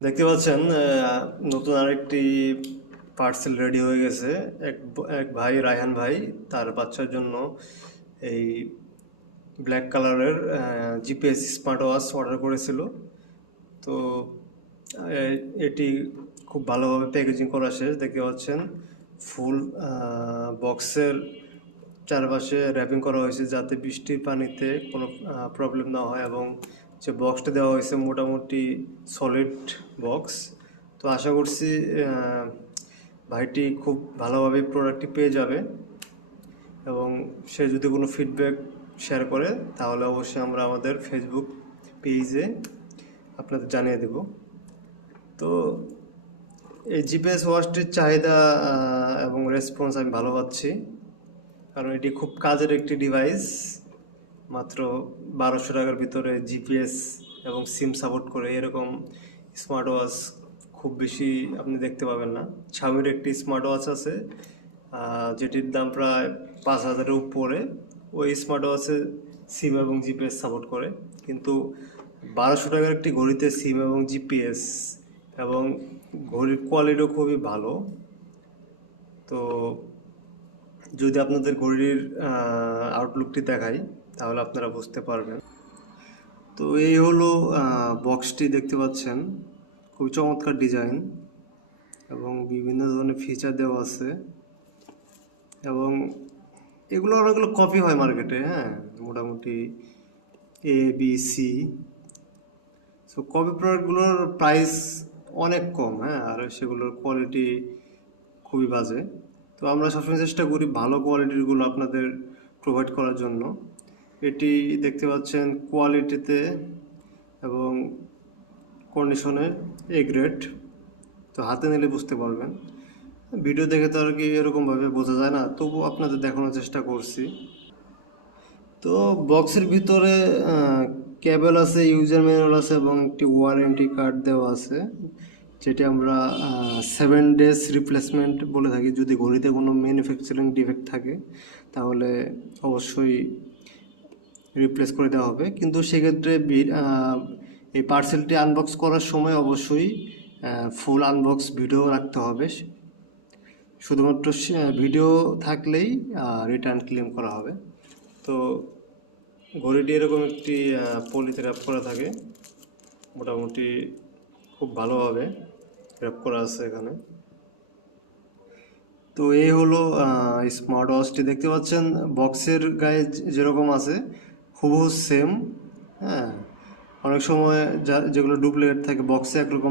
দেখতে পাচ্ছেন নতুন আরেকটি পার্সেল রেডি হয়ে গেছে। এক ভাই, রায়হান ভাই, তার বাচ্চার জন্য এই ব্ল্যাক কালারের জিপিএস স্মার্ট ওয়াচ অর্ডার করেছিল। তো এটি খুব ভালোভাবে প্যাকেজিং করা শেষ। দেখতে পাচ্ছেন ফুল বক্সের চারপাশে র্যাপিং করা হয়েছে যাতে বৃষ্টির পানিতে কোনো প্রবলেম না হয়, এবং যে বক্সটা দেওয়া হয়েছে মোটামুটি সলিড বক্স। তো আশা করছি ভাইটি খুব ভালোভাবে প্রোডাক্টটি পেয়ে যাবে, এবং সে যদি কোনো ফিডব্যাক শেয়ার করে তাহলে অবশ্যই আমরা আমাদের ফেসবুক পেজে আপনাদের জানিয়ে দেব। তো এই জিপিএস ওয়াচটির চাহিদা এবং রেসপন্স আমি ভালো পাচ্ছি, কারণ এটি খুব কাজের একটি ডিভাইস। মাত্র 1200 টাকার ভিতরে জিপিএস এবং সিম সাপোর্ট করে এরকম স্মার্ট ওয়াচ খুব বেশি আপনি দেখতে পাবেন না। শাওমির একটি স্মার্ট ওয়াচ আছে যেটির দাম প্রায় 5000-এর উপরে। ওই স্মার্ট ওয়াচে সিম এবং জিপিএস সাপোর্ট করে, কিন্তু 1200 টাকার একটি ঘড়িতে সিম এবং জিপিএস এবং ঘড়ির কোয়ালিটিও খুবই ভালো। তো যদি আপনাদের ঘড়ির আউটলুকটি দেখাই তাহলে আপনারা বুঝতে পারবেন। তো এই হলো বক্সটি, দেখতে পাচ্ছেন খুবই চমৎকার ডিজাইন এবং বিভিন্ন ধরনের ফিচার দেওয়া আছে, এবং এগুলো অনেকগুলো কপি হয় মার্কেটে। হ্যাঁ, মোটামুটি ABC। সো কপি প্রোডাক্টগুলোর প্রাইস অনেক কম, হ্যাঁ, আর সেগুলোর কোয়ালিটি খুবই বাজে। তো আমরা সবসময় চেষ্টা করি ভালো কোয়ালিটিরগুলো আপনাদের প্রোভাইড করার জন্য। এটি দেখতে পাচ্ছেন কোয়ালিটিতে এবং কন্ডিশনে এ গ্রেড। তো হাতে নিলে বুঝতে পারবেন, ভিডিও দেখে তো আর কি এরকমভাবে বোঝা যায় না, তবু আপনাদের দেখানোর চেষ্টা করছি। তো বক্সের ভিতরে কেবল আছে, ইউজার ম্যানুয়াল আছে এবং একটি ওয়ারেন্টি কার্ড দেওয়া আছে, যেটি আমরা 7 days রিপ্লেসমেন্ট বলে থাকি। যদি ঘড়িতে কোনো ম্যানুফ্যাকচারিং ডিফেক্ট থাকে তাহলে অবশ্যই রিপ্লেস করে দেওয়া হবে, কিন্তু সেক্ষেত্রে এই পার্সেলটি আনবক্স করার সময় অবশ্যই ফুল আনবক্স ভিডিও রাখতে হবে। শুধুমাত্র ভিডিও থাকলেই রিটার্ন ক্লেম করা হবে। তো ঘড়িটি এরকম একটি পলিতে র্যাপ করা থাকে, মোটামুটি খুব ভালোভাবে র্যাপ করা আছে এখানে। তো এই হলো স্মার্ট ওয়াচটি, দেখতে পাচ্ছেন বক্সের গায়ে যেরকম আছে হুবহু সেম। হ্যাঁ, অনেক সময় যেগুলো ডুপ্লিকেট থাকে বক্সে একরকম